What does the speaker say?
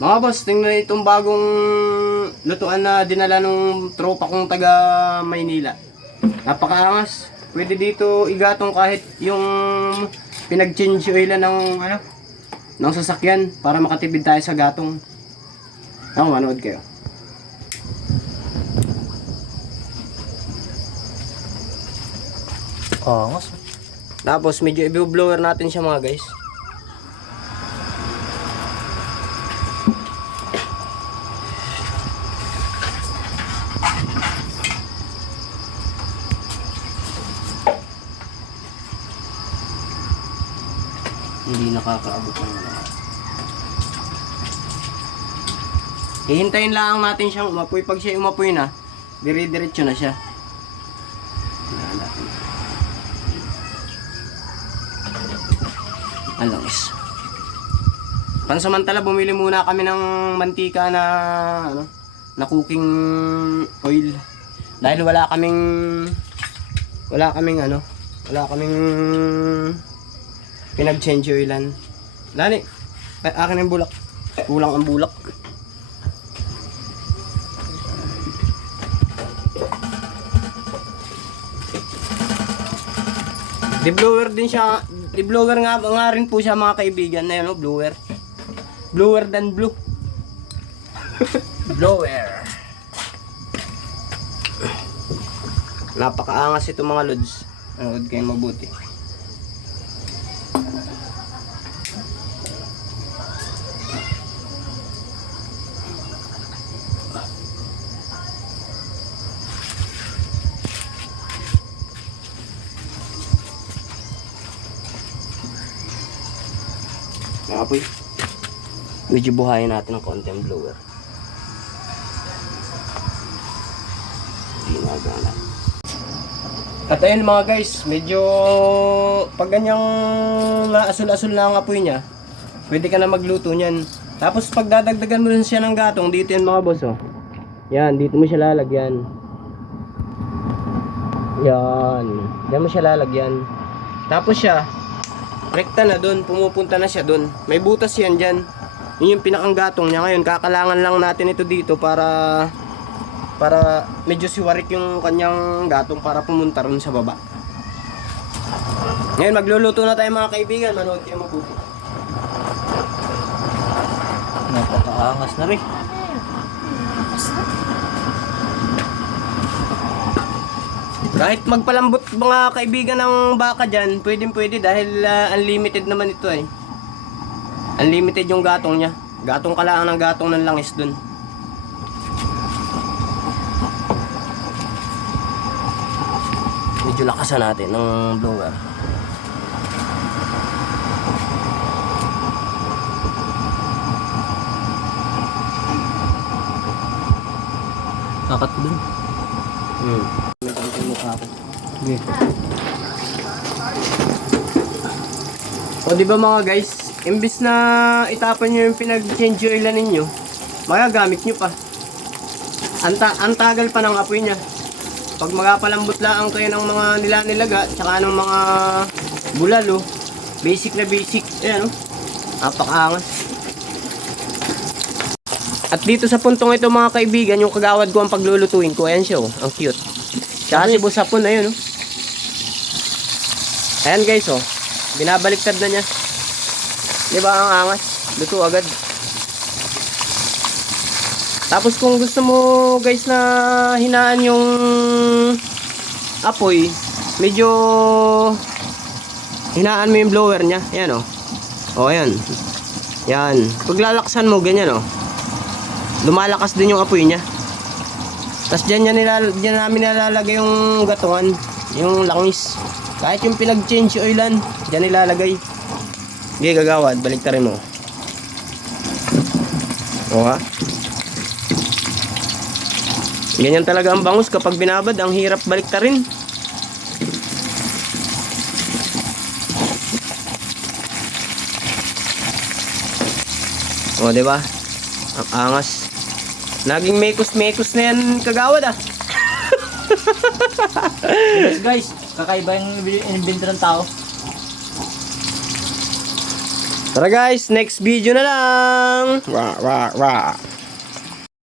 Mga boss, tingnan itong bagong lutuan na dinala nung tropa kong taga Maynila. Napakaangas. Pwede dito igatong kahit yung pinag-change oilan ng sasakyan para makatipid tayo sa gatong. Ako, manood kayo. Angas. Tapos medyo i-blower natin siya mga guys. Hindi nakakaabot ng lahat. Hihintayin lang natin siyang umapoy. Pag siya umapoy na, dire-diretso na siya. Alangis. Pansamantala bumili muna kami ng mantika na cooking oil. Dahil wala kaming pinag-change oilan. Lani, akin ang bulak. Kulang ang bulak. Di-blower din siya. Di-blower nga rin po siya mga kaibigan. Ayun, blower. Blower than blue. Blower. Napakaangas ito mga lods. Huwag kayong mabuti. Apoy. Medyo buhayin natin ng konti ang blower. Hindi nagana. At ayun mga guys, medyo pag ganyang asul-asul na ang apoy niya, pwede ka na magluto niyan. Tapos pag dadagdagan mo rin siya ng gatong, dito yan mga boss, oh. Yan, dito mo siya lalagyan. Yan. Diyan mo siya lalagyan. Tapos siya, rekta na doon, pumupunta na siya doon. May butas yan dyan. Yun yung pinakang gatong niya. Ngayon, kakalangan lang natin ito dito para medyo siwarik yung kanyang gatong para pumunta rin sa baba. Ngayon, magluluto na tayo mga kaibigan. Manood kayo mabuti. Napakaangas na rin. Kahit magpalambot mga kaibigan ng baka dyan, pwede dahil unlimited naman ito eh. Unlimited yung gatong niya. Gatong kalaan ng gatong ng langis dun. Medyo lakasan natin ng blower. Kakat ko dun. May konting mukha ko. Okay. O diba mga guys, imbis na itapan nyo yung pinag-change oilan ninyo, magagamit nyo pa. Antagal pa ng apoy niya. Pag magapalambot lang kayo ng mga nilanilaga, tsaka ng mga bulalo, basic na basic. Ayan, napakaangas. At dito sa puntong ito mga kaibigan, yung kagawad ko ang paglulutuin ko. Ayan siya, ang cute. Tsaka si busapon, ayun. Ayan guys, binabaliktad na niya. Diba ang angas? Luto agad. Tapos kung gusto mo guys na hinaan yung apoy, medyo hinaan mo yung blower niya. Ayan ayan. Yan. Pag lalaksan mo, ganyan lumalakas din yung apoy niya. Tapos dyan namin nilalagay yung gatungan, yung langis. Kahit yung pinag-change oilan, dyan nilalagay. Okay, gagawad, baliktarin mo. Ha? Ganyan talaga ang bangus kapag binabad, ang hirap baliktarin. Diba? Ang angas. Naging mekos-mekos na yan kagawad Guys, kakaiba yung inimbento ng tao. Tara guys, next video na lang. Wah, wah, wah.